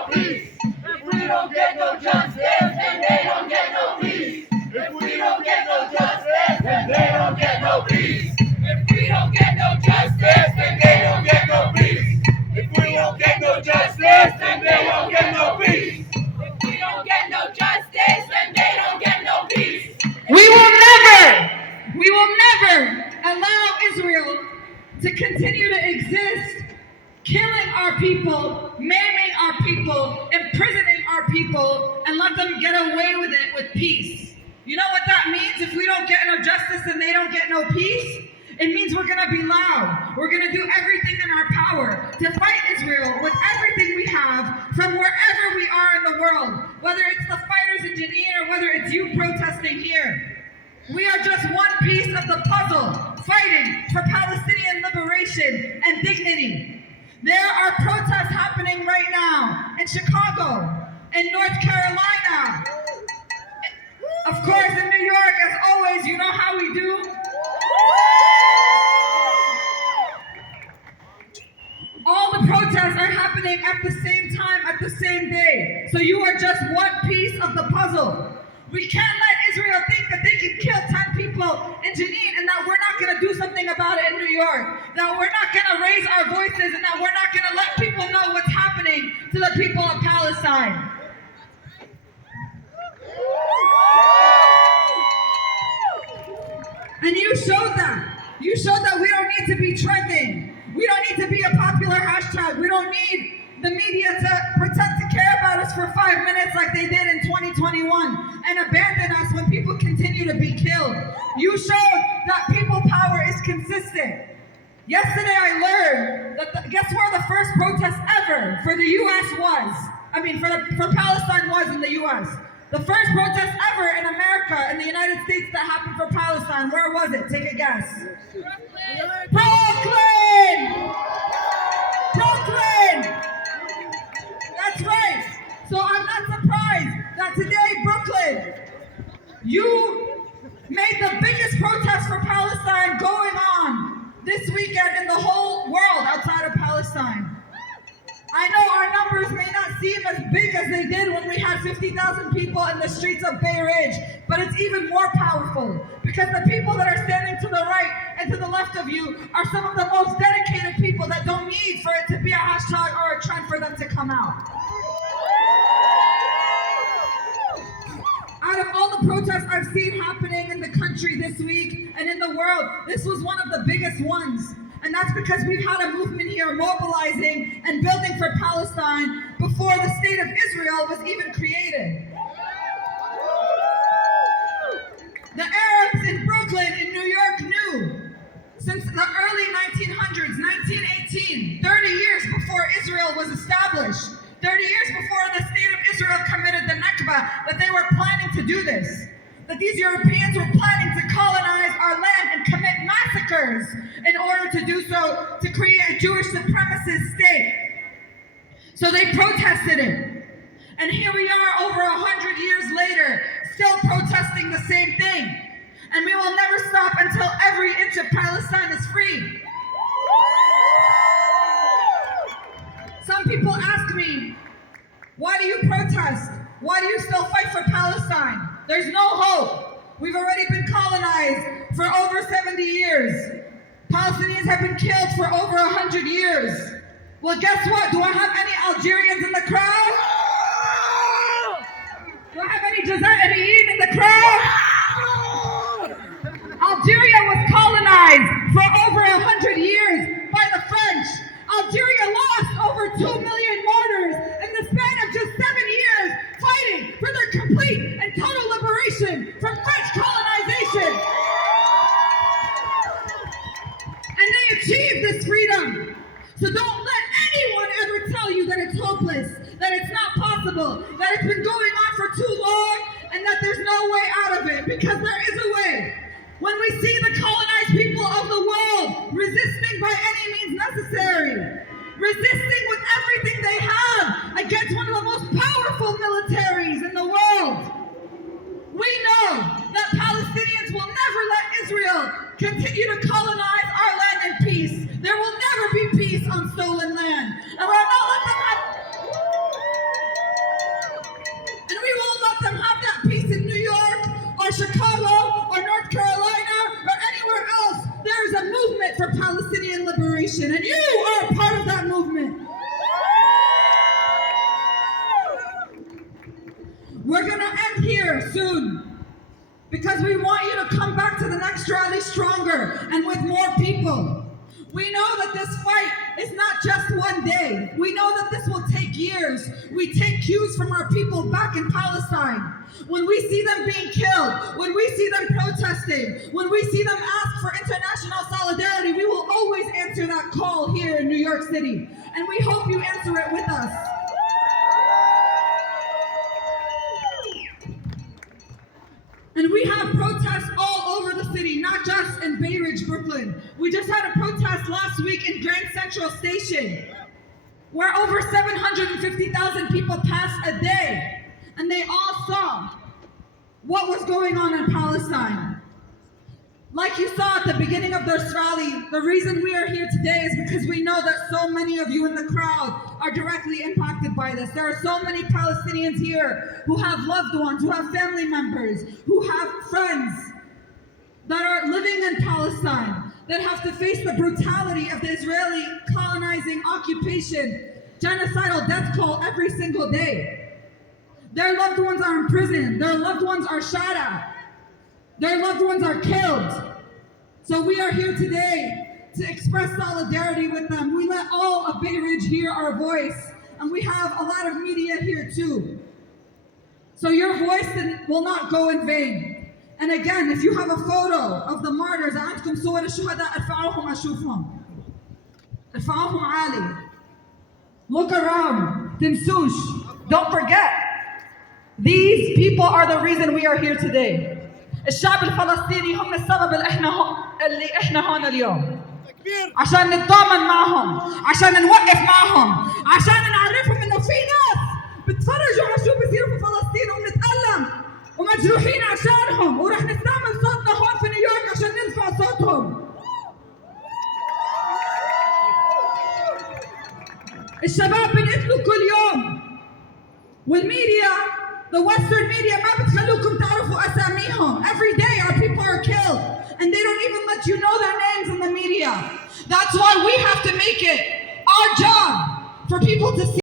no peace. If we don't get no justice, then they don't get no peace. If we don't get no justice, then they don't get no peace. If we don't get no justice, then they don't get no peace. If we don't get no justice, then they don't get no peace. If we don't get no justice, then they don't get no peace. We will never allow Israel to continue to exist, killing our people, maiming our people, imprisoning our people, and let them get away with it with peace. You know what that means? If we don't get no justice and they don't get no peace, it means we're going to be loud. We're going to do everything in our power to fight Israel with everything we have from wherever we are in the world, whether it's the fighters in Jenin or whether it's you protesting here. We are just one piece of the puzzle, fighting for Palestinian liberation and dignity. There are protests happening right now in Chicago, in North Carolina, of course in New York, as always. You know how we do. All the protests are happening at the same time, at the same day. So you are just one piece of the puzzle. We can't let Israel think that they can kill 10 people in Jenin and that we're not going to do something about it in New York. That we're not going to raise our voices and that we're not going to let people know what's happening to the people of Palestine. And you showed that. You showed that we don't need to be trending. We don't need to be a popular hashtag. We don't need the media to pretend to care about us for 5 minutes like they did in 2021 and abandon us when people continue to be killed. You showed that people power is consistent. Yesterday I learned that guess where the first protest ever for the U.S. was? For Palestine was in the U.S. The first protest ever in America, in the United States, that happened for Palestine. Where was it? Take a guess. Brooklyn! That's right. So I'm not surprised that today, Brooklyn, you made the biggest protest for Palestine going on this weekend in the whole world outside of Palestine. I know our numbers may not seem as big as they did when we had 50,000 people in the streets of Bay Ridge, but it's even more powerful because the people that are standing to the right and to the left of you are some of the most dedicated people that don't need for it to be a hashtag or a trend for them to come out. Out of all the protests I've seen happening in the country this week and in the world, this was one of the biggest ones. And that's because we've had a movement here mobilizing and building for Palestine before the state of Israel was even created. The Arabs in Brooklyn, in New York knew since the early 1900s, 1918, 30 years before Israel was established, 30 years before the state of Israel committed the Nakba, that they were planning to do this. That these Europeans were planning to colonize our land and commit massacres in order to do so, to create a Jewish supremacist state. So they protested it. And here we are over 100 years later, still protesting the same thing. And we will never stop until every inch of Palestine is free. Some people ask me, why do you protest? Why do you still fight for Palestine? There's no hope. We've already been colonized for over 70 years. Palestinians have been killed for over 100 years. Well, guess what? Do I have any Algerians in the crowd? Do I have any Jazairian in the crowd? Algeria was colonized for over 100 years by the French. Algeria lost over 2 million martyrs in the span of just 7 years fighting for their complete and total liberation from French colonization. And they achieved this freedom. So don't let anyone ever tell you that it's hopeless, that it's not possible, that it's been going on for too long, and that there's no way out of it, because there is a way. When we see the colonized people of the world resisting by any means necessary, resisting with everything they have against one of the most powerful militaries in the world, we know that Palestinians will never let Israel continue to colonize our land in peace. There will never be peace on stolen land. And we'll not let them have... liberation, and you are a part of that movement. We're gonna end here soon because we want you to come back to the next rally stronger and with more people. We know that this fight is not just one day. We know that this will take years. We take cues from our people back in Palestine. When we see them being killed, when we see them protesting, when we see them ask for international solidarity, we will always answer that call here in New York City. And we hope you answer it with us. And we have protests all over the city, not just in Bay Ridge, Brooklyn. We just had a protest last week in Grand Central Station, where over 750,000 people pass a day, and they all saw what was going on in Palestine. Like you saw at the beginning of this rally, the reason we are here today is because we know that so many of you in the crowd are directly impacted by this. There are so many Palestinians here who have loved ones, who have family members, who have friends that are living in Palestine, that have to face the brutality of the Israeli colonizing occupation, genocidal death toll every single day. Their loved ones are in prison. Their loved ones are shot at. Their loved ones are killed. So we are here today to express solidarity with them. We let all of Bay Ridge hear our voice, and we have a lot of media here too. So your voice will not go in vain. And again, if you have a photo of the martyrs, عندكم صور الشهداء ارفعوهم أشوفهم. ارفعوهم عالي. Look around. تنسوش. Don't forget. These people are the reason we are here today. الشعب الفلسطيني هم السبب اللي احنا هون اليوم. عشان نتضامن معهم، عشان نوقف معهم، عشان نعرفهم انه في ناس بتفرجوا على شو بيصير في فلسطين وبنتألم ومجروحين عشانهم، ورح نستعمل صوتنا هون في نيويورك عشان نرفع صوتهم. الشباب بنقتلوا كل يوم، والميديا the Western media ما بتخلوكم تعرفوا أساميهم. Every day our people are killed and they don't even let you know their names in the media. That's why we have to make it our job for people to see